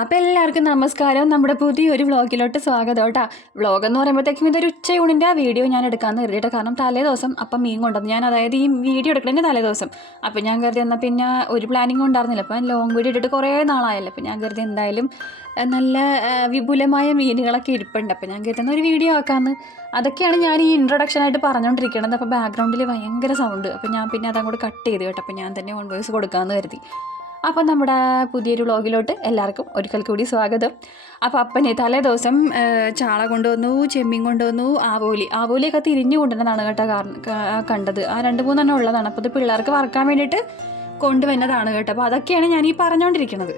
അപ്പോൾ എല്ലാവർക്കും നമസ്കാരം. നമ്മുടെ പുതിയൊരു വ്ളോഗിലോട്ട് സ്വാഗതം കേട്ടോ. വ്ളോഗ് എന്ന് പറയുമ്പോഴത്തേക്കും ഇതൊരു ഉച്ചയൂണിന്റെ ആ വീഡിയോ ഞാൻ എടുക്കാമെന്ന് കരുതിയിട്ട് കാരണം തലേ ദിവസം അപ്പം മീൻ കൊണ്ടുവന്നു. ഞാൻ അതായത് ഈ വീഡിയോ എടുക്കണതിന്റെ തലേ ദിവസം അപ്പോൾ ഞാൻ കരുതി എന്നാൽ പിന്നെ ഒരു പ്ലാനിങ് ഉണ്ടായിരുന്നില്ല. അപ്പം ലോങ് വീഡിയോ ഇട്ടിട്ട് കുറേ നാളായല്ലോ. അപ്പം ഞാൻ കരുതി എന്തായാലും നല്ല വിപുലമായ മീനുകളൊക്കെ ഇരിപ്പുണ്ട്. അപ്പം ഞാൻ കരുതുന്ന ഒരു വീഡിയോ ആക്കാമെന്ന് അതൊക്കെയാണ് ഞാൻ ഈ ഇൻട്രൊഡക്ഷനായിട്ട് പറഞ്ഞുകൊണ്ടിരിക്കുന്നത് അപ്പോൾ ബാക്ക്ഗ്രൗണ്ടിൽ ഭയങ്കര സൗണ്ട് അപ്പോൾ ഞാൻ പിന്നെ അതങ്ങോട്ട് കട്ട് ചെയ്ത് കേട്ടോ. അപ്പോൾ ഞാൻ തന്നെ ഓൺ വോയിസ് കൊടുക്കാമെന്ന് കരുതി. അപ്പം നമ്മുടെ പുതിയൊരു വ്ളോഗിലോട്ട് എല്ലാവർക്കും ഒരിക്കൽ കൂടി സ്വാഗതം. അപ്പോൾ അപ്പനെ തലേദിവസം ചാള കൊണ്ടുവന്നു ചെമ്മീൻ കൊണ്ടുവന്നു ആവോലി. ആവോലിയൊക്കെ തിരിഞ്ഞു കൊണ്ടുവന്നതാണ് കേട്ടോ കണ്ടത്. ആ രണ്ട് മൂന്നെണ്ണം ഉള്ളതാണ്. അപ്പോൾ ഇത് പിള്ളേർക്ക് വറക്കാൻ വേണ്ടിയിട്ട് കൊണ്ടുവന്നതാണ് കേട്ടോ. അപ്പോൾ അതൊക്കെയാണ് ഞാൻ ഈ പറഞ്ഞുകൊണ്ടിരിക്കുന്നത്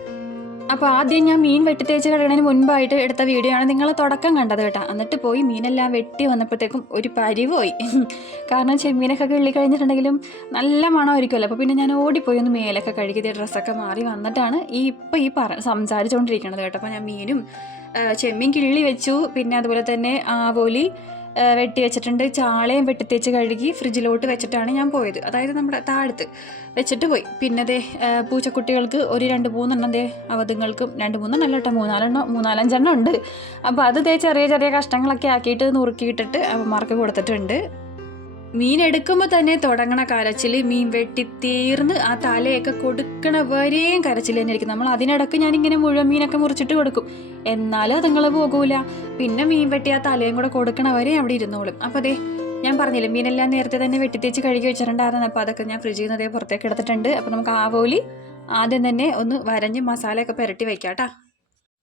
അപ്പോൾ ആദ്യം ഞാൻ മീൻ വെട്ടി തേച്ച് കഴിയുന്നതിന് മുൻപായിട്ട് എടുത്ത വീഡിയോ ആണ് നിങ്ങൾ തുടക്കം കണ്ടത് കേട്ടോ. എന്നിട്ട് പോയി മീനെല്ലാം വെട്ടി വന്നപ്പോഴത്തേക്കും ഒരു പരിപോയി കാരണം ചെമ്മീനൊക്കെ കിള്ളി കഴിഞ്ഞിട്ടുണ്ടെങ്കിലും നല്ല മണമായിരിക്കുമല്ലോ. അപ്പോൾ പിന്നെ ഞാൻ ഓടിപ്പോയി ഒന്ന് മേലൊക്കെ കഴുകി ഡ്രസ്സൊക്കെ മാറി വന്നിട്ടാണ് ഈ ഇപ്പം ഈ പറ സംസാരിച്ചുകൊണ്ടിരിക്കണത് കേട്ടോ. അപ്പോൾ ഞാൻ മീനും ചെമ്മീൻ കിള്ളി വെച്ചു. പിന്നെ അതുപോലെ തന്നെ ആവോലി വെട്ടി വെച്ചിട്ടുണ്ട്. ചാളയും വെട്ടിത്തേച്ച് കഴുകി ഫ്രിഡ്ജിലോട്ട് വെച്ചിട്ടാണ് ഞാൻ പോയത്. അതായത് നമ്മുടെ താഴത്ത് വെച്ചിട്ട് പോയി. പിന്നെ ദേ പൂച്ചക്കുട്ടികൾക്ക് ഒരു രണ്ട് മൂന്നെണ്ണം ദേ അവധങ്ങൾക്കും രണ്ട് മൂന്നെണ്ണം കേട്ടോ മൂന്നാലെണ്ണം മൂന്നാലഞ്ചെണ്ണം ഉണ്ട്. അപ്പോൾ അത് ദേ ചെറിയ ചെറിയ കഷ്ണങ്ങളൊക്കെ ആക്കിയിട്ട് നുറുക്കിയിട്ടിട്ട് അമ്മമാർക്ക് കൊടുത്തിട്ടുണ്ട്. മീൻ എടുക്കുമ്പോൾ തന്നെ തുടങ്ങണ കരച്ചിൽ മീൻ വെട്ടി തീർന്ന് ആ തലയൊക്കെ കൊടുക്കണ വരെയും കരച്ചിൽ തന്നെ ആയിരിക്കും. നമ്മൾ അതിനിടക്ക് ഞാനിങ്ങനെ മുഴുവൻ മീനൊക്കെ മുറിച്ചിട്ട് കൊടുക്കും. എന്നാലും അതുങ്ങൾ പോകൂല. പിന്നെ മീൻ വെട്ടി ആ തലയും കൂടെ കൊടുക്കണ വരെ അവിടെ ഇരുന്നോളും. അപ്പോൾ അതെ ഞാൻ പറഞ്ഞില്ലേ മീനെല്ലാം നേരത്തെ തന്നെ വെട്ടിത്തേച്ച് കഴുകി വെച്ചിട്ടുണ്ടായിരുന്നു അപ്പോൾ അതൊക്കെ ഞാൻ ഫ്രിഡ്ജിൽ നിന്ന് അതേ പുറത്തേക്ക് എടുത്തിട്ടുണ്ട്. അപ്പോൾ നമുക്ക് ആവോലി ആദ്യം തന്നെ ഒന്ന് വരഞ്ഞ് മസാലയൊക്കെ പുരട്ടി വെക്കാം കേട്ടോ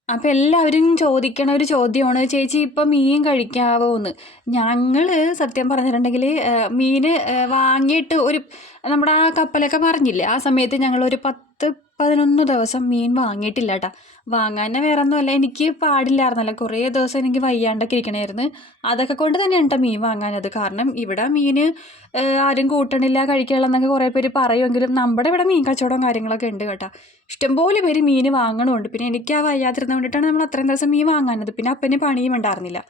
അപ്പം എല്ലാവരും ചോദിക്കണ ഒരു ചോദ്യമാണ് ചേച്ചി ഇപ്പം മീൻ കഴിക്കാവോ എന്ന് ഞങ്ങൾ സത്യം പറഞ്ഞിട്ടുണ്ടെങ്കിൽ മീൻ വാങ്ങിയിട്ട് ഒരു നമ്മുടെ ആ കപ്പലൊക്കെ പറഞ്ഞില്ലേ ആ സമയത്ത് ഞങ്ങൾ ഒരു പത്ത് പതിനൊന്ന് ദിവസം മീൻ വാങ്ങിയിട്ടില്ല കേട്ടോ വാങ്ങാൻ വേറെ ഒന്നുമല്ല എനിക്ക് പാടില്ലായിരുന്നല്ലോ. കുറേ ദിവസം എനിക്ക് വയ്യാണ്ടൊക്കെ ഇരിക്കണമായിരുന്നു അതൊക്കെ കൊണ്ട് തന്നെയാണ് കേട്ടോ മീൻ വാങ്ങാനത്. കാരണം ഇവിടെ മീൻ ആരും കൂട്ടണില്ല കഴിക്കണമെന്നൊക്കെ കുറേ പേര് പറയുമെങ്കിലും നമ്മുടെ ഇവിടെ മീൻ കച്ചവടവും കാര്യങ്ങളൊക്കെ ഉണ്ട് കേട്ടോ. ഇഷ്ടംപോലെ പേര് മീൻ വാങ്ങണമുണ്ട് പിന്നെ എനിക്ക് ആ വയ്യാതിരുന്ന കൊണ്ടിട്ടാണ് നമ്മൾ അത്രയും ദിവസം മീൻ വാങ്ങാനത്. പിന്നെ അപ്പന് പണിയും ഉണ്ടായിരുന്നില്ല.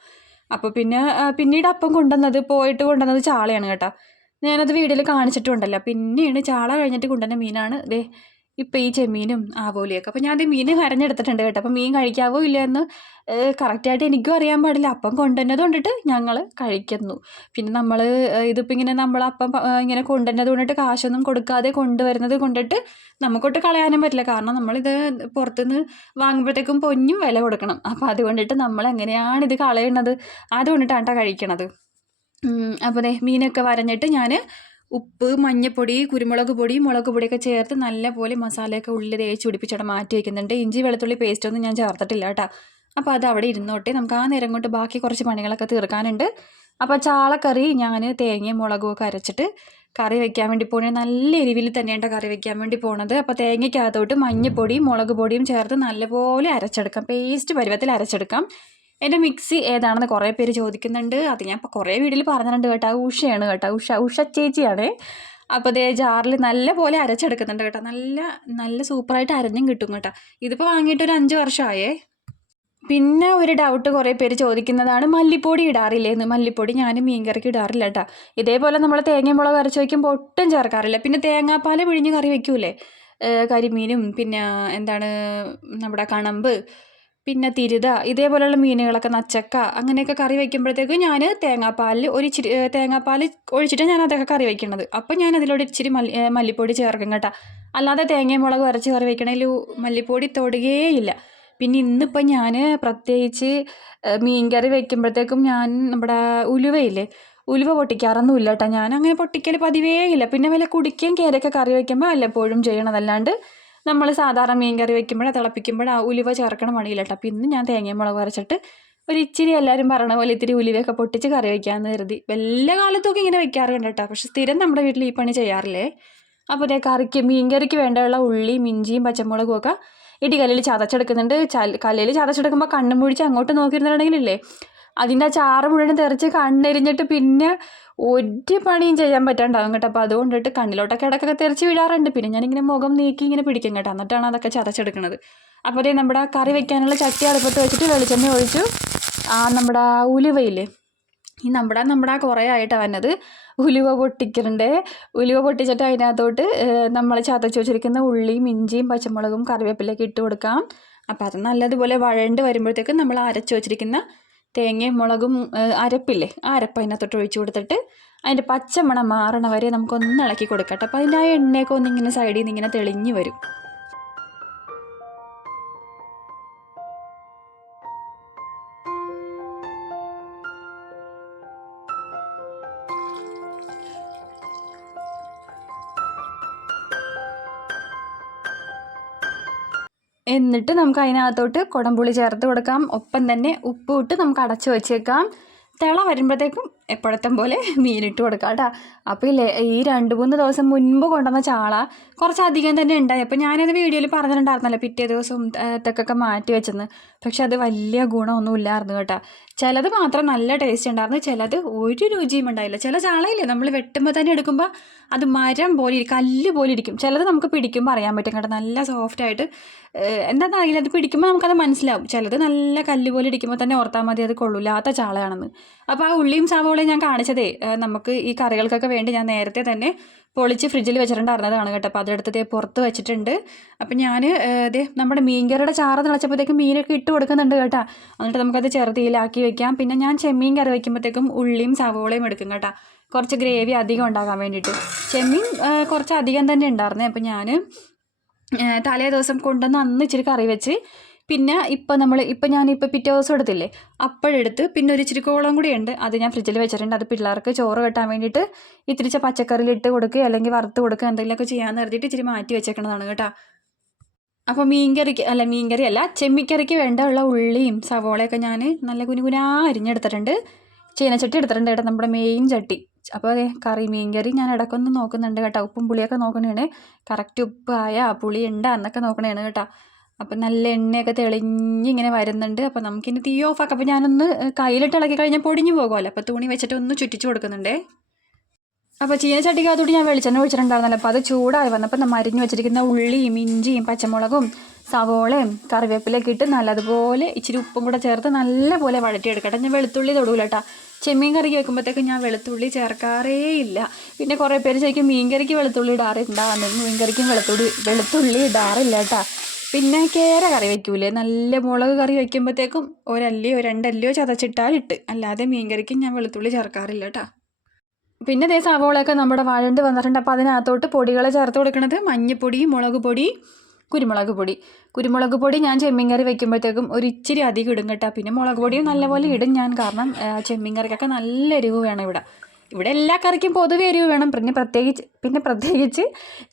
അപ്പോൾ പിന്നെ പിന്നീട് അപ്പം കൊണ്ടുവന്നത് പോയിട്ട് കൊണ്ടുവന്നത് ചാളയാണ് കേട്ടോ. ഞാനത് വീഡിയോയിൽ കാണിച്ചിട്ടുണ്ടല്ലോ. പിന്നെയാണ് ചാള കഴിഞ്ഞിട്ട് കൊണ്ടുവന്ന മീനാണ്. ദേ ഇപ്പം ഈ ചെമ്മീനും ആവോലിയൊക്കെ. അപ്പോൾ ഞാൻ അത് മീൻ കരഞ്ഞെടുത്തിട്ടുണ്ട് കേട്ടോ. അപ്പോൾ മീൻ കഴിക്കാവോ ഇല്ല എന്ന് കറക്റ്റായിട്ട് എനിക്കും അറിയാൻ പാടില്ല. അപ്പം കൊണ്ടുവന്നത് കൊണ്ടിട്ട് ഞങ്ങൾ കഴിക്കുന്നു. പിന്നെ നമ്മൾ ഇതിപ്പോൾ ഇങ്ങനെ നമ്മൾ അപ്പം ഇങ്ങനെ കൊണ്ടുവന്നത് കൊണ്ടിട്ട് കാശൊന്നും കൊടുക്കാതെ കൊണ്ടുവരുന്നത് കൊണ്ടിട്ട് നമുക്കൊട്ട് കളയാനും പറ്റില്ല. കാരണം നമ്മളിത് പുറത്തുനിന്ന് വാങ്ങുമ്പോഴത്തേക്കും പൊന്നും വില കൊടുക്കണം. അപ്പോൾ അതുകൊണ്ടിട്ട് നമ്മൾ എങ്ങനെയാണ് ഇത് കളയുന്നത് അതുകൊണ്ടിട്ടാണ് കഴിക്കണത്. അപ്പോൾ ദേ മീനൊക്കെ വരഞ്ഞിട്ട് ഞാൻ ഉപ്പ് മഞ്ഞപ്പൊടി കുരുമുളക് പൊടി മുളക് പൊടിയൊക്കെ ചേർത്ത് നല്ലപോലെ മസാലയൊക്കെ ഉള്ളിൽ തേച്ച് പിടിപ്പിച്ചവിടെ മാറ്റി വയ്ക്കുന്നുണ്ട് ഇഞ്ചി വെളുത്തുള്ളി പേസ്റ്റൊന്നും ഞാൻ ചേർത്തിട്ടില്ല കേട്ടോ. അപ്പോൾ അത് അവിടെ ഇരുന്നോട്ടെ. നമുക്ക് ആ നേരം കൊണ്ട് ബാക്കി കുറച്ച് പണികളൊക്കെ തീർക്കാനുണ്ട്. അപ്പോൾ ചാളക്കറി ഞാൻ തേങ്ങയും മുളകും ഒക്കെ അരച്ചിട്ട് കറി വെക്കാൻ വേണ്ടി പോണേ. നല്ല എരിവിൽ തന്നെയാണ് കറി വെക്കാൻ വേണ്ടി പോണത്. അപ്പോൾ തേങ്ങയ്ക്കകത്തോട്ട് മഞ്ഞപ്പൊടിയും മുളക് പൊടിയും ചേർത്ത് നല്ലപോലെ അരച്ചെടുക്കാം. പേസ്റ്റ് പരുവത്തിൽ അരച്ചെടുക്കാം. എന്റെ മിക്സി ഏതാണെന്ന് കുറേ പേര് ചോദിക്കുന്നുണ്ട്. അത് ഞാൻ ഇപ്പോൾ കുറേ വീട്ടിൽ പറഞ്ഞിട്ടുണ്ട് കേട്ടോ. ഉഷയാണ് കേട്ടോ. ഉഷ ഉഷ ചേച്ചിയാണ്. അപ്പോൾ ദേ ജാറിൽ നല്ല പോലെ അരച്ചെടുക്കുന്നുണ്ട് കേട്ടോ. നല്ല നല്ല സൂപ്പറായിട്ട് അരഞ്ഞും കിട്ടും കേട്ടോ. ഇതിപ്പോൾ വാങ്ങിയിട്ട് ഒരു അഞ്ച് വർഷമായേ പിന്നെ ഒരു ഡൗട്ട് കുറേ പേര് ചോദിക്കുന്നതാണ് മല്ലിപ്പൊടി ഇടാറില്ലേന്ന്. മല്ലിപ്പൊടി ഞാൻ മീൻകറിക്ക് ഇടാറില്ല കേട്ടോ. ഇതേപോലെ നമ്മൾ തേങ്ങ മുളക് അരച്ച് വയ്ക്കുമ്പോൾ ഒട്ടും ചേർക്കാറില്ല. പിന്നെ തേങ്ങാപ്പാൽ പിഴിഞ്ഞ് കറി വയ്ക്കൂലേ കരിമീനും പിന്നെ എന്താണ് നമ്മുടെ കണമ്പ് പിന്നെ തിരുത ഇതേപോലെയുള്ള മീനുകളൊക്കെ നച്ചക്ക അങ്ങനെയൊക്കെ കറി വയ്ക്കുമ്പോഴത്തേക്കും ഞാൻ തേങ്ങാപ്പാലിൽ ഒരു ഇച്ചിരി തേങ്ങാപ്പാൽ ഒഴിച്ചിട്ട് ഞാൻ അതൊക്കെ കറി വയ്ക്കണത് അപ്പോൾ ഞാൻ അതിലൂടെ ഇച്ചിരി മല്ലി മല്ലിപ്പൊടി ചേർക്കും കേട്ടോ. അല്ലാതെ തേങ്ങയും മുളക് വരച്ച് കറി വയ്ക്കണമെങ്കിൽ മല്ലിപ്പൊടി തൊടുകേയില്ല പിന്നെ ഇന്നിപ്പം ഞാൻ പ്രത്യേകിച്ച് മീൻ കറി വയ്ക്കുമ്പോഴത്തേക്കും ഞാൻ നമ്മുടെ ഉലുവയില്ലേ ഉലുവ പൊട്ടിക്കാറൊന്നും ഇല്ല കേട്ടോ. ഞാൻ അങ്ങനെ പൊട്ടിക്കൽ പതിവേ ഇല്ല പിന്നെ വല്ല കുടിക്കുകയും കയറിയൊക്കെ കറി വയ്ക്കുമ്പോൾ വല്ലപ്പോഴും ചെയ്യണതല്ലാണ്ട് നമ്മൾ സാധാരണ മീൻ കറി വെക്കുമ്പോൾ തിളപ്പിക്കുമ്പോൾ ആ ഉലുവ ചേർക്കണ പണിയില്ല കേട്ടോ. ഇന്ന് ഞാൻ തേങ്ങയും മുളക് വരച്ചിട്ട് ഒരു ഇച്ചിരി എല്ലാവരും പറഞ്ഞ പോലെ ഇത്തിരി ഉലുവയൊക്കെ പൊട്ടിച്ച് കറി വയ്ക്കാമെന്ന് കരുതി. വല്ല കാലത്തൊക്കെ ഇങ്ങനെ വെക്കാറുണ്ട് കേട്ടോ. പക്ഷെ സ്ഥിരം നമ്മുടെ വീട്ടിൽ ഈ പണി ചെയ്യാറില്ലേ? അപ്പോൾ ഇതേ കറിക്ക് മീൻ കറിക്ക് വേണ്ടിയുള്ള ഉള്ളിയും ഇഞ്ചിയും പച്ചമുളകും ഒക്കെ ഇടികല്ലിൽ ചതച്ചെടുക്കുന്നുണ്ട്. കല്ലിൽ ചതച്ചെടുക്കുമ്പോൾ കണ്ണും മുഴിച്ച് അങ്ങോട്ട് നോക്കിയിരുന്നിട്ടുണ്ടെങ്കിലില്ലേ? അതിന്റെ ആ ചാറ് മുഴുവൻ തെറിച്ച് കണ്ണെരിഞ്ഞിട്ട് പിന്നെ ഒരു പണിയും ചെയ്യാൻ പറ്റാണ്ടാവും കേട്ടോ. അപ്പോൾ അതുകൊണ്ടിട്ട് കണ്ണിലോട്ടൊക്കെ ഇടക്കൊക്കെ തെറിച്ച് വീഴാറുണ്ട് പിന്നെ ഞാനിങ്ങനെ മുഖം നീക്കി ഇങ്ങനെ പിടിക്കും കേട്ടോ. എന്നിട്ടാണ് അതൊക്കെ ചതച്ചെടുക്കുന്നത് അപ്പോൾ അതേ നമ്മുടെ കറി വെക്കാനുള്ള ചട്ടി അടുപ്പത്ത് വെച്ചിട്ട് വെളിച്ചെണ്ണ ഒഴിച്ചു. ആ നമ്മുടെ ഉലുവയില്ലേ? ഈ നമ്മുടെ നമ്മുടെ കുറേ ആയിട്ടാണ് വന്നത്. ഉലുവ പൊട്ടിക്കലുണ്ട് ഉലുവ പൊട്ടിച്ചിട്ട് അതിനകത്തോട്ട് നമ്മൾ ചതച്ച് വെച്ചിരിക്കുന്ന ഉള്ളിയും ഇഞ്ചിയും പച്ചമുളകും കറിവേപ്പിലൊക്കെ ഇട്ട് കൊടുക്കാം. അപ്പോൾ അത് നല്ലതുപോലെ വഴണ്ട് വരുമ്പോഴത്തേക്കും നമ്മൾ അരച്ച് വെച്ചിരിക്കുന്ന തേങ്ങയും മുളകും അരപ്പില്ലേ? ആ അരപ്പ് അതിനകത്തോട്ട് ഒഴിച്ചു കൊടുത്തിട്ട് അതിന്റെ പച്ചമണം മാറണ വരെ നമുക്കൊന്ന് ഇളക്കി കൊടുക്കട്ടെ അപ്പോൾ അതിന്റെ ആ എണ്ണയൊക്കെ ഒന്നിങ്ങനെ സൈഡിൽ നിന്ന് ഇങ്ങനെ തെളിഞ്ഞ് വരും. എന്നിട്ട് നമുക്ക് അതിനകത്തോട്ട് കുടംപുളി ചേർത്ത് കൊടുക്കാം. ഒപ്പം തന്നെ ഉപ്പ് ഇട്ട് നമുക്ക് അടച്ചു വെച്ചേക്കാം. തിള വരുമ്പോഴത്തേക്കും എപ്പോഴത്തെ പോലെ മീനിട്ട് കൊടുക്കാം കേട്ടോ. അപ്പോൾ ഇല്ലേ ഈ രണ്ട് മൂന്ന് ദിവസം മുൻപ് കൊണ്ടുവന്ന ചാള കുറച്ചധികം തന്നെ ഉണ്ടായി. അപ്പോൾ ഞാനത് വീഡിയോയിൽ പറഞ്ഞിട്ടുണ്ടായിരുന്നല്ലോ പിറ്റേ ദിവസം തെക്കൊക്കെ മാറ്റി വെച്ചെന്ന്. പക്ഷെ അത് വലിയ ഗുണമൊന്നും ഇല്ലായിരുന്നു കേട്ടോ. ചിലത് മാത്രം നല്ല ടേസ്റ്റ് ഉണ്ടായിരുന്നു ചിലത് ഒരു രുചിയും ഉണ്ടായില്ല. ചില ചാളയില്ലേ നമ്മൾ വെട്ടുമ്പോൾ തന്നെ എടുക്കുമ്പോൾ അത് മരം പോലെ ഇരിക്കും കല്ല് പോലെ ഇരിക്കും. ചിലത് നമുക്ക് പിടിക്കുമ്പോൾ അറിയാൻ പറ്റും കേട്ടോ. നല്ല സോഫ്റ്റ് ആയിട്ട് എന്താണെന്ന് അറിയില്ല അത് പിടിക്കുമ്പോൾ നമുക്കത് മനസ്സിലാവും. ചിലത് നല്ല കല്ല് പോലെ ഇരിക്കുമ്പോൾ തന്നെ ഓർത്താൽ മതി അത് കൊള്ളില്ലാത്ത ചാളയാണെന്ന്. അപ്പോൾ ആ ഉള്ളിയും സവോളയും ഞാൻ കാണിച്ചതേ നമുക്ക് ഈ കറികൾക്കൊക്കെ വേണ്ടി ഞാൻ നേരത്തെ തന്നെ പൊളിച്ച് ഫ്രിഡ്ജിൽ വെച്ചിട്ടുണ്ടായിരുന്നതാണ് കേട്ടോ. അപ്പോൾ അതെടുത്ത് പുറത്ത് വെച്ചിട്ടുണ്ട്. അപ്പം ഞാൻ ദേ നമ്മുടെ മീൻകറിയുടെ ചാറ് തിളച്ചപ്പോഴത്തേക്കും മീനൊക്കെ ഇട്ട് കൊടുക്കുന്നുണ്ട് കേട്ടോ. എന്നിട്ട് നമുക്കത് ചെറുതീലാക്കി വെക്കാം. പിന്നെ ഞാൻ ചെമ്മീൻ കറി വയ്ക്കുമ്പോഴത്തേക്കും ഉള്ളിയും സവോളയും എടുക്കും കേട്ടോ. കുറച്ച് ഗ്രേവി അധികം ഉണ്ടാകാൻ വേണ്ടിയിട്ട്. ചെമ്മീൻ കുറച്ച് അധികം തന്നെ ഉണ്ടായിരുന്നേ. അപ്പം ഞാൻ തലേ ദിവസം കൊണ്ടുവന്ന് അന്ന് ഇച്ചിരി കറി വെച്ച് പിന്നെ ഇപ്പം നമ്മൾ ഇപ്പം ഞാനിപ്പോൾ പിറ്റേ ദിവസം എടുത്തില്ലേ? അപ്പോഴെടുത്ത് പിന്നെ ഒരു ഇച്ചിരി കോളം കൂടി ഉണ്ട്. അത് ഞാൻ ഫ്രിഡ്ജിൽ വെച്ചിട്ടുണ്ട്. അത് പിള്ളേർക്ക് ചോറ് കെട്ടാൻ വേണ്ടിയിട്ട് ഇത്തിരിച്ച പച്ചക്കറിയിൽ ഇട്ട് കൊടുക്കുക അല്ലെങ്കിൽ വറുത്ത് കൊടുക്കുക എന്തെങ്കിലുമൊക്കെ ചെയ്യാമെന്ന് കരുതിയിട്ട് ഇച്ചിരി മാറ്റി വെച്ചേക്കണതാണ് കേട്ടോ. അപ്പോൾ മീൻകറിക്ക് അല്ല മീൻകറി അല്ല ചെമ്മിക്കറിക്ക് വേണ്ട ഉള്ള ഉള്ളിയും സവോളയൊക്കെ ഞാൻ നല്ല കുനുകുനാ അരിഞ്ഞെടുത്തിട്ടുണ്ട്. ചീനച്ചട്ടി എടുത്തിട്ടുണ്ട് കേട്ടോ നമ്മുടെ മെയിൻ ചട്ടി. അപ്പോൾ അതെ കറി മീൻകറി ഞാൻ ഇടയ്ക്കൊന്ന് നോക്കുന്നുണ്ട് കേട്ടോ. ഉപ്പും പുളിയൊക്കെ നോക്കണേണ്. കറക്റ്റ് ഉപ്പായ പുളി ഉണ്ടാ എന്നൊക്കെ നോക്കണേണ് കേട്ടോ. അപ്പം നല്ല എണ്ണയൊക്കെ തെളിഞ്ഞിങ്ങനെ വരുന്നുണ്ട്. അപ്പോൾ നമുക്കിനി തീ ഓഫ് ആക്കാം. അപ്പോൾ ഞാനൊന്ന് കയ്യിലിട്ട് ഇളക്കി കഴിഞ്ഞാൽ പൊടിഞ്ഞു പോകുമല്ലോ. അപ്പോൾ തുണി വെച്ചിട്ട് ഒന്ന് ചുറ്റിച്ച് കൊടുക്കുന്നുണ്ടേ. അപ്പോൾ ചീനച്ചട്ടിക്കകത്തോട്ട് ഞാൻ വെളിച്ചെണ്ണ ഒഴിച്ചിട്ടുണ്ടായിരുന്നല്ലോ. അപ്പോൾ അത് ചൂടായി വന്നപ്പോൾ നമ്മൾ അരിഞ്ഞു വെച്ചിരിക്കുന്ന ഉള്ളിയും ഇഞ്ചിയും പച്ചമുളകും സവോളയും കറിവേപ്പിലൊക്കെ ഇട്ട് നല്ലതുപോലെ ഇച്ചിരി ഉപ്പും കൂടെ ചേർത്ത് നല്ലപോലെ വഴറ്റിയെടുക്കട്ടെ. ഞാൻ വെളുത്തുള്ളി തൊടൂല കേട്ടോ ചെമ്മീൻ കറി വെക്കുമ്പോഴത്തേക്ക് ഞാൻ വെളുത്തുള്ളി ചേർക്കാറേ ഇല്ല. പിന്നെ കുറേ പേര് ചോദിക്കും മീൻ കറിക്ക് വെളുത്തുള്ളി ഇടാറുണ്ടാവുന്നു മീൻ കറിക്കും വെളുത്തുള്ളി വെളുത്തുള്ളി ഇടാറില്ല കേട്ടോ പിന്നെ കേര കറി വെക്കൂലേ? നല്ല മുളക് കറി വെക്കുമ്പോഴത്തേക്കും ഒരല്ലിയോ രണ്ടല്ലിയോ ചതച്ചിട്ടാൽ ഇട്ട് അല്ലാതെ മീൻകറിക്ക് ഞാൻ വെളുത്തുള്ളി ചേർക്കാറില്ല കേട്ടോ പിന്നെ ദേ സവോളയൊക്കെ നമ്മുടെ വാഴണ്ട് വന്നിട്ടുണ്ട്. അപ്പോൾ അതിനകത്തോട്ട് പൊടികൾ ചേർത്ത് കൊടുക്കുന്നത് മഞ്ഞൾപ്പൊടി മുളക് പൊടി കുരുമുളക് പൊടി. കുരുമുളക് പൊടി ഞാൻ ചെമ്മീൻ കറി വെക്കുമ്പോഴത്തേക്കും ഒരു ഇച്ചിരി അധികം ഇടും കേട്ടോ. പിന്നെ മുളക് പൊടിയും നല്ലപോലെ ഇടും ഞാൻ. കാരണം ചെമ്മീൻ കറിക്കൊക്കെ നല്ല എരിവ് വേണം ഇവിടെ. ഇവിടെ എല്ലാ കറിക്കും പൊതുവെ എരിവ് വേണം. പിന്നെ പ്രത്യേകിച്ച് പിന്നെ പ്രത്യേകിച്ച്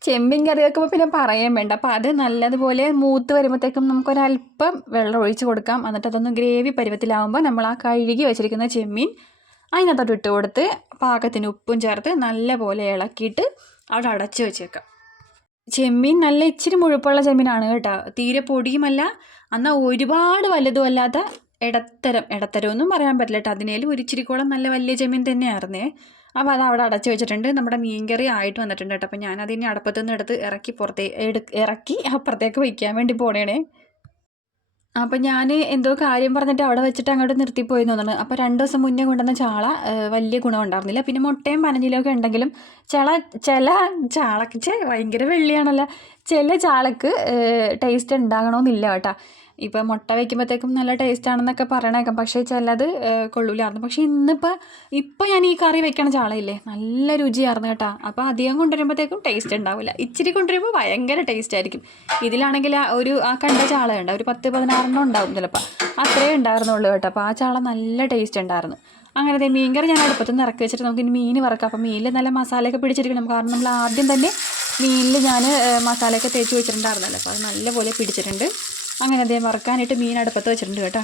ചെമ്പിൻ കറി വെക്കുമ്പോൾ പിന്നെ പറയാൻ വേണ്ട. അപ്പോൾ അത് നല്ലതുപോലെ മൂത്ത് വരുമ്പോഴത്തേക്കും നമുക്കൊരല്പം വെള്ളം ഒഴിച്ച് കൊടുക്കാം. എന്നിട്ട് അതൊന്ന് ഗ്രേവി പരുവത്തിലാവുമ്പോൾ നമ്മൾ ആ കഴുകി വെച്ചിരിക്കുന്ന ചെമ്മീൻ അതിനകത്തോട്ട് ഇട്ട് കൊടുത്ത് പാകത്തിന് ഉപ്പും ചേർത്ത് നല്ലപോലെ ഇളക്കിയിട്ട് അവിടെ അടച്ച് വെച്ചേക്കാം. ചെമ്മീൻ നല്ല ഇച്ചിരി മുഴുപ്പുള്ള ചെമ്മീനാണ് കേട്ടോ. തീരെ പൊടിയുമല്ല. എന്നാൽ ഒരുപാട് വലുതും അല്ലാത്ത ഇടത്തരം ഇടത്തരം ഒന്നും പറയാൻ പറ്റില്ല കേട്ടോ അതിനേലും ഒരു ഇച്ചിരിക്കോളം നല്ല വലിയ ചെമ്മീൻ തന്നെയായിരുന്നേ. അപ്പോൾ അത് അവിടെ അടച്ചു വെച്ചിട്ടുണ്ട്. നമ്മുടെ മീൻകറി ആയിട്ട് വന്നിട്ടുണ്ട് കേട്ടോ അപ്പോൾ ഞാനതിനെ അടപ്പത്തു നിന്ന് എടുത്ത് ഇറക്കി പുറത്തേ എടു ഇറക്കി അപ്പുറത്തേക്ക് വയ്ക്കാൻ വേണ്ടി പോണേണേ. അപ്പം ഞാൻ എന്തോ കാര്യം പറഞ്ഞിട്ട് അവിടെ വെച്ചിട്ട് അങ്ങോട്ട് നിർത്തിപ്പോയി തോന്നുന്നു. അപ്പോൾ രണ്ട് ദിവസം മുന്നേ കൊണ്ടുവന്ന ചാള വലിയ ഗുണം ഉണ്ടായിരുന്നില്ല. പിന്നെ മുട്ടയും പനഞ്ഞിലൊക്കെ ഉണ്ടെങ്കിലും ചില ചില ചാളക്ക് ഭയങ്കര വെള്ളിയാണല്ലോ. ചില ചാളക്ക് ടേസ്റ്റ് ഉണ്ടാകണമെന്നില്ല കേട്ടോ. ഇപ്പോൾ മുട്ട വയ്ക്കുമ്പോഴത്തേക്കും നല്ല ടേസ്റ്റ് ആണെന്നൊക്കെ പറയണേക്കാം. പക്ഷേ ചിലത് കൊള്ളൂലായിരുന്നു. പക്ഷേ ഇന്നിപ്പോൾ ഇപ്പോൾ ഞാൻ ഈ കറി വെക്കണ ചാളയില്ലേ നല്ല രുചിയായിരുന്നു കേട്ടോ. അപ്പോൾ അധികം കൊണ്ടുവരുമ്പോഴത്തേക്കും ടേസ്റ്റ് ഉണ്ടാവില്ല ഇച്ചിരി കൊണ്ടുവരുമ്പോൾ ഭയങ്കര ടേസ്റ്റ് ആയിരിക്കും. ഇതിലാണെങ്കിൽ ഒരു ആ കണ്ട ചാള ഉണ്ട് ഒരു പത്ത് പതിനാറെണ്ണം ഉണ്ടാവും ചിലപ്പോൾ അത്രേ ഉണ്ടായിരുന്നുള്ളൂ കേട്ടോ. അപ്പോൾ ആ ചാള നല്ല ടേസ്റ്റ് ഉണ്ടായിരുന്നു. അങ്ങനെ ദേ മീൻകറി ഞാൻ അടുപ്പത്ത് നിന്ന് ഇറക്കി വെച്ചിട്ട് നമുക്ക് മീൻ വറക്കാം. അപ്പോൾ മീനിൽ നല്ല മസാലയൊക്കെ പിടിച്ചിരിക്കണം. കാരണം നമ്മൾ ആദ്യം തന്നെ മീനിൽ ഞാൻ മസാലയൊക്കെ തേച്ച് വെച്ചിട്ടുണ്ടായിരുന്നല്ലോ. അപ്പോൾ അത് നല്ലപോലെ പിടിച്ചിട്ടുണ്ട്. അങ്ങനെ അതേ മറക്കാനായിട്ട് മീൻ അടുപ്പത്ത് വെച്ചിട്ടുണ്ട് കേട്ടോ.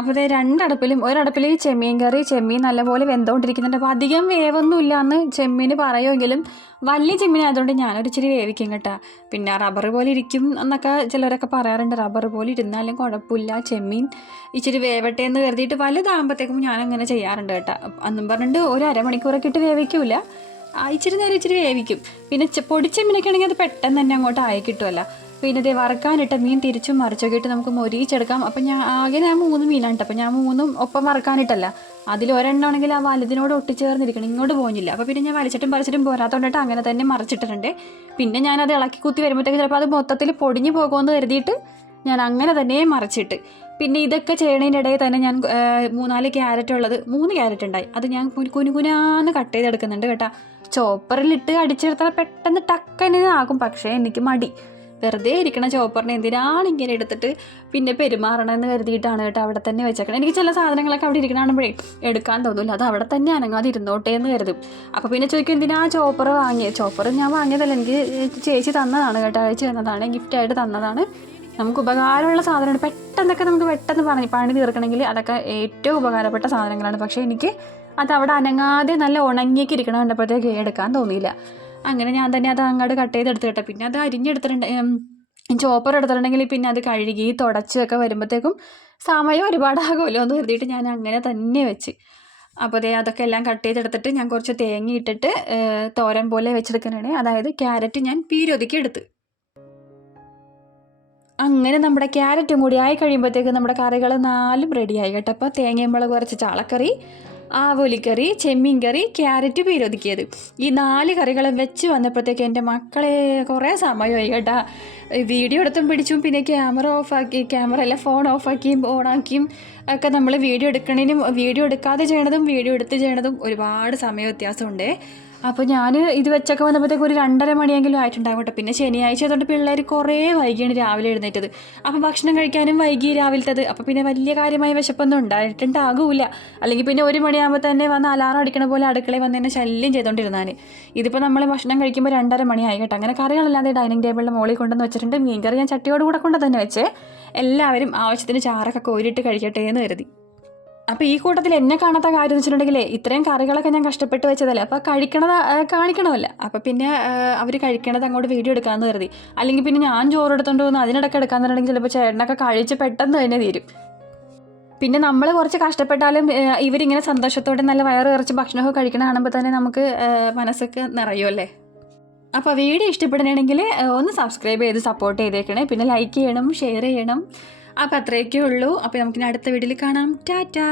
അപ്പോൾ രണ്ടടപ്പിലും രണ്ടടുപ്പിലും ഒരടുപ്പിൽ ചെമ്മീൻ കറി ചെമ്മീൻ നല്ലപോലെ വെന്തുകൊണ്ടിരിക്കുന്നുണ്ട്. അപ്പോൾ അധികം വേവൊന്നും ഇല്ല എന്ന് ചെമ്മീൻ പറയുമെങ്കിലും വലിയ ചെമ്മീൻ ആയതുകൊണ്ട് ഞാനൊരു ഇച്ചിരി വേവിക്കും കേട്ടോ. പിന്നെ റബ്ബർ പോലെ ഇരിക്കും എന്നൊക്കെ ചിലരൊക്കെ പറയാറുണ്ട്. റബ്ബർ പോലെ ഇരുന്നാലും കുഴപ്പമില്ല ചെമ്മീൻ ഇച്ചിരി വേവട്ടെ എന്ന് കരുതിയിട്ട് വലുതാകുമ്പോഴത്തേക്കും ഞാൻ അങ്ങനെ ചെയ്യാറുണ്ട് കേട്ടോ. അന്നും പറഞ്ഞിട്ട് ഒരു അരമണിക്കൂറൊക്കെ ഇട്ട് വേവിക്കൂല. ആ, ഇച്ചിരി നേരം ഇച്ചിരി വേവിക്കും. പിന്നെ പൊടിച്ചെമ്മീനൊക്കെ ആണെങ്കിൽ അത് പെട്ടെന്ന് തന്നെ അങ്ങോട്ട് ആയി കിട്ടുമല്ലോ പിന്നെ ഇതേ വറുക്കാനിട്ട മീൻ തിരിച്ചും മറിച്ചൊക്കെ നമുക്ക് മൊരിയിച്ചെടുക്കാം. അപ്പം ഞാൻ ആകെ ഞാൻ മൂന്ന് മീനാണ് കേട്ടോ അപ്പം ഞാൻ മൂന്നും ഒപ്പം വറുക്കാനിട്ടല്ല. അതിൽ ഒരെണ്ണം ഒരെണ്ണമാണെങ്കിൽ ആ വലുതിനോട് ഒട്ടിച്ചേർന്നിരിക്കണം. ഇങ്ങോട്ട് പോകുന്നില്ല അപ്പോൾ പിന്നെ ഞാൻ വലിച്ചിട്ടും പറിച്ചിട്ടും പോരാത്തോണ്ടിട്ട് അങ്ങനെ തന്നെ മറിച്ചിട്ടിട്ടുണ്ട്. പിന്നെ ഞാനത് ഇളക്കി കുത്തി വരുമ്പോഴത്തേക്ക് ചിലപ്പോൾ അത് മൊത്തത്തിൽ പൊടിഞ്ഞു പോകുമെന്ന് കരുതിയിട്ട് ഞാൻ അങ്ങനെ തന്നെ മറിച്ചിട്ട്. പിന്നെ ഇതൊക്കെ ചെയ്യണതിന്റെ ഇടയിൽ തന്നെ ഞാൻ മൂന്നാൽ ക്യാരറ്റ് ഉള്ളത് മൂന്ന് ക്യാരറ്റ് ഉണ്ടായി. അത് ഞാൻ കുനു കുനുകുനാന്ന് കട്ട് ചെയ്തെടുക്കുന്നുണ്ട് കേട്ടോ. ചോപ്പറിലിട്ട് അടിച്ചെടുത്താൽ പെട്ടെന്ന് ടക്കനെ ആകും. പക്ഷേ എനിക്ക് മടി. വെറുതെ ഇരിക്കണ ചോപ്പറിനെ എന്തിനാണ് ഇങ്ങനെ എടുത്തിട്ട് പിന്നെ പെരുമാറണമെന്ന് കരുതിയിട്ടാണ് കേട്ടോ അവിടെ തന്നെ വെച്ചേക്കണം. എനിക്ക് ചില സാധനങ്ങളൊക്കെ അവിടെ ഇരിക്കണ എടുക്കാൻ തോന്നില്ല. അത് അവിടെ തന്നെ അനങ്ങാതെ ഇരുന്നോട്ടെ എന്ന് കരുതും. അപ്പോൾ പിന്നെ ചോദിക്കും എന്തിനാ ചോപ്പർ വാങ്ങിയത് ചോപ്പർ ഞാൻ വാങ്ങിയതല്ല എനിക്ക് ചേച്ചി തന്നതാണ് കേട്ടോ അയച്ചു തന്നതാണ് ഗിഫ്റ്റായിട്ട് തന്നതാണ്. നമുക്ക് ഉപകാരമുള്ള സാധനമാണ്. പെട്ടെന്നൊക്കെ നമുക്ക് പെട്ടെന്ന് പണി പണി തീർക്കണമെങ്കിൽ അതൊക്കെ ഏറ്റവും ഉപകാരപ്പെട്ട സാധനങ്ങളാണ്. പക്ഷേ എനിക്ക് അത് അവിടെ അനങ്ങാതെ നല്ല ഉണങ്ങിയൊക്കെ ഇരിക്കണം കണ്ടപ്പോഴത്തേക്ക് എടുക്കാൻ തോന്നിയില്ല. അങ്ങനെ ഞാൻ തന്നെ അത് അങ്ങോട്ട് കട്ട് ചെയ്തെടുത്ത് കേട്ടോ. പിന്നെ അത് അരിഞ്ഞെടുത്തിട്ടുണ്ട് ചോപ്പർ എടുത്തിട്ടുണ്ടെങ്കിൽ പിന്നെ അത് കഴുകി തുടച്ചൊക്കെ വരുമ്പോഴത്തേക്കും സമയം ഒരുപാടാകുമല്ലോ എന്ന് കരുതിയിട്ട് ഞാൻ അങ്ങനെ തന്നെ വെച്ച്. അപ്പോൾ ദേ അതൊക്കെ എല്ലാം കട്ട് ചെയ്തെടുത്തിട്ട് ഞാൻ കുറച്ച് തേങ്ങ തോരൻ പോലെ വെച്ചെടുക്കാനാണ് അതായത് ക്യാരറ്റ് ഞാൻ പീരൊതുക്കി എടുത്ത്. അങ്ങനെ നമ്മുടെ ക്യാരറ്റും കൂടി ആയി കഴിയുമ്പോഴത്തേക്ക് നമ്മുടെ കറികൾ നാലും റെഡിയായി കേട്ടോ. അപ്പോൾ തേങ്ങയും മുളക് കുറച്ച് ചാളക്കറി ആവോലിക്കറി ചെമ്മീൻ കറി ക്യാരറ്റ് പീരൊതുക്കിയത് ഈ നാല് കറികളും വെച്ച് വന്നപ്പോഴത്തേക്ക് എന്റെ മക്കളെ കുറേ സമയമായി കേട്ടാ. വീഡിയോ എടുത്തും പിടിച്ചും പിന്നെ ക്യാമറ ഓഫാക്കി ക്യാമറ അല്ല ഫോൺ ഓഫാക്കിയും ഓണാക്കിയും ഒക്കെ നമ്മൾ വീഡിയോ എടുക്കണതിനും വീഡിയോ എടുക്കാതെ ചെയ്യണതും വീഡിയോ എടുത്ത് ചെയ്യണതും ഒരുപാട് സമയ വ്യത്യാസമുണ്ട് അപ്പോൾ ഞാൻ ഇത് വെച്ചൊക്കെ വന്നപ്പോഴത്തേക്ക് ഒരു രണ്ടര മണിയെങ്കിലും ആയിട്ടുണ്ടാകും കേട്ടോ. പിന്നെ ശനിയാഴ്ച ആയതുകൊണ്ട് പിള്ളേർ കുറേ വൈകിയാണ് രാവിലെ എഴുന്നേറ്റത്. അപ്പോൾ ഭക്ഷണം കഴിക്കാനും വൈകി രാവിലത്തത്. അപ്പോൾ പിന്നെ വലിയ കാര്യമായ വിശപ്പൊന്നും ഉണ്ടായിട്ടുണ്ടാകില്ല അല്ലെങ്കിൽ പിന്നെ ഒരു മണിയാകുമ്പോൾ തന്നെ വന്ന് അലാറം അടിക്കണ പോലെ അടുക്കളയിൽ വന്ന് തന്നെ ശല്യം ചെയ്തുകൊണ്ടിരുന്നാൽ ഇതിപ്പോൾ നമ്മൾ ഭക്ഷണം കഴിക്കുമ്പോൾ രണ്ടര മണിയായി കേട്ടോ. അങ്ങനെ കറികളല്ലാതെ ഡൈനിങ് ടേബിളിന്റെ മുകളിൽ കൊണ്ടുവന്ന് വെച്ചിട്ടുണ്ട്. മീൻകറി ഞാൻ ചട്ടിയോട് കൂടെ കൊണ്ട് തന്നെ വെച്ചേ. എല്ലാവരും ആവശ്യത്തിന് ചാറൊക്കെ കോരിയിട്ട് കഴിക്കട്ടെ എന്ന് കരുതി. അപ്പോൾ ഈ കൂട്ടത്തിൽ എന്നെ കാണാത്ത കാര്യം എന്ന് വെച്ചിട്ടുണ്ടെങ്കിൽ ഇത്രയും കറികളൊക്കെ ഞാൻ കഷ്ടപ്പെട്ട് വെച്ചതല്ലേ അപ്പോൾ കഴിക്കണത് കാണിക്കണമല്ല. അപ്പോൾ പിന്നെ അവർ കഴിക്കണത് അങ്ങോട്ട് വീഡിയോ എടുക്കാന്ന് കരുതി. അല്ലെങ്കിൽ പിന്നെ ഞാൻ ചോറ് എടുത്തോണ്ട് പോകുന്ന അതിനിടയ്ക്ക് എടുക്കാന്നുണ്ടെങ്കിൽ ചിലപ്പോൾ ചേട്ടനൊക്കെ കഴിച്ച് പെട്ടെന്ന് തന്നെ തീരും. പിന്നെ നമ്മൾ കുറച്ച് കഷ്ടപ്പെട്ടാലും ഇവരിങ്ങനെ സന്തോഷത്തോടെ നല്ല വയറ് നിറച്ച് ഭക്ഷണമൊക്കെ കഴിക്കണ കാണുമ്പോൾ തന്നെ നമുക്ക് മനസ്സൊക്കെ നിറയുമല്ലേ അപ്പോൾ വീഡിയോ ഇഷ്ടപ്പെടണമെങ്കിൽ ഒന്ന് സബ്സ്ക്രൈബ് ചെയ്ത് സപ്പോർട്ട് ചെയ്തേക്കണേ. പിന്നെ ലൈക്ക് ചെയ്യണം ഷെയർ ചെയ്യണം. അപ്പോൾ അത്രയൊക്കെ ഉള്ളൂ അപ്പോൾ നമുക്കിനി അടുത്ത വീഡിയോയിൽ കാണാം. ടാറ്റാ!